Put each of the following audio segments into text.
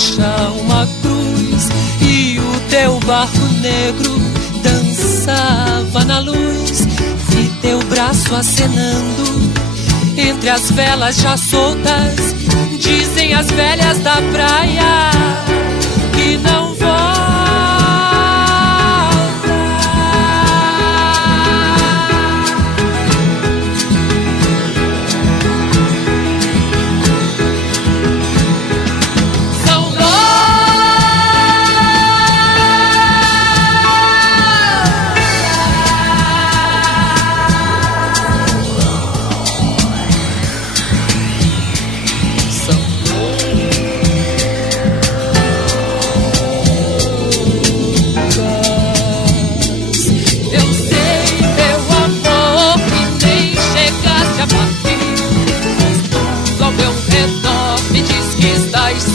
rocha uma cruz, e o teu barco negro dançava na luz. Vi teu braço acenando entre as velas já soltas. Dizem as velhas da praia que não volta.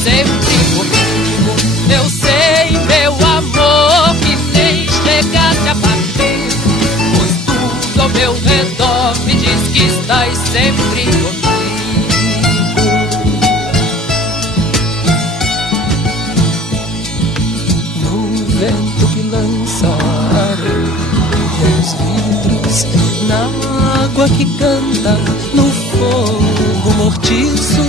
Sempre comigo, eu sei, meu amor, que nem chegaste a partir, pois tudo ao meu redor me diz que estás sempre comigo. No vento que lança a areia nos vidros, na água que canta, no fogo mortiço,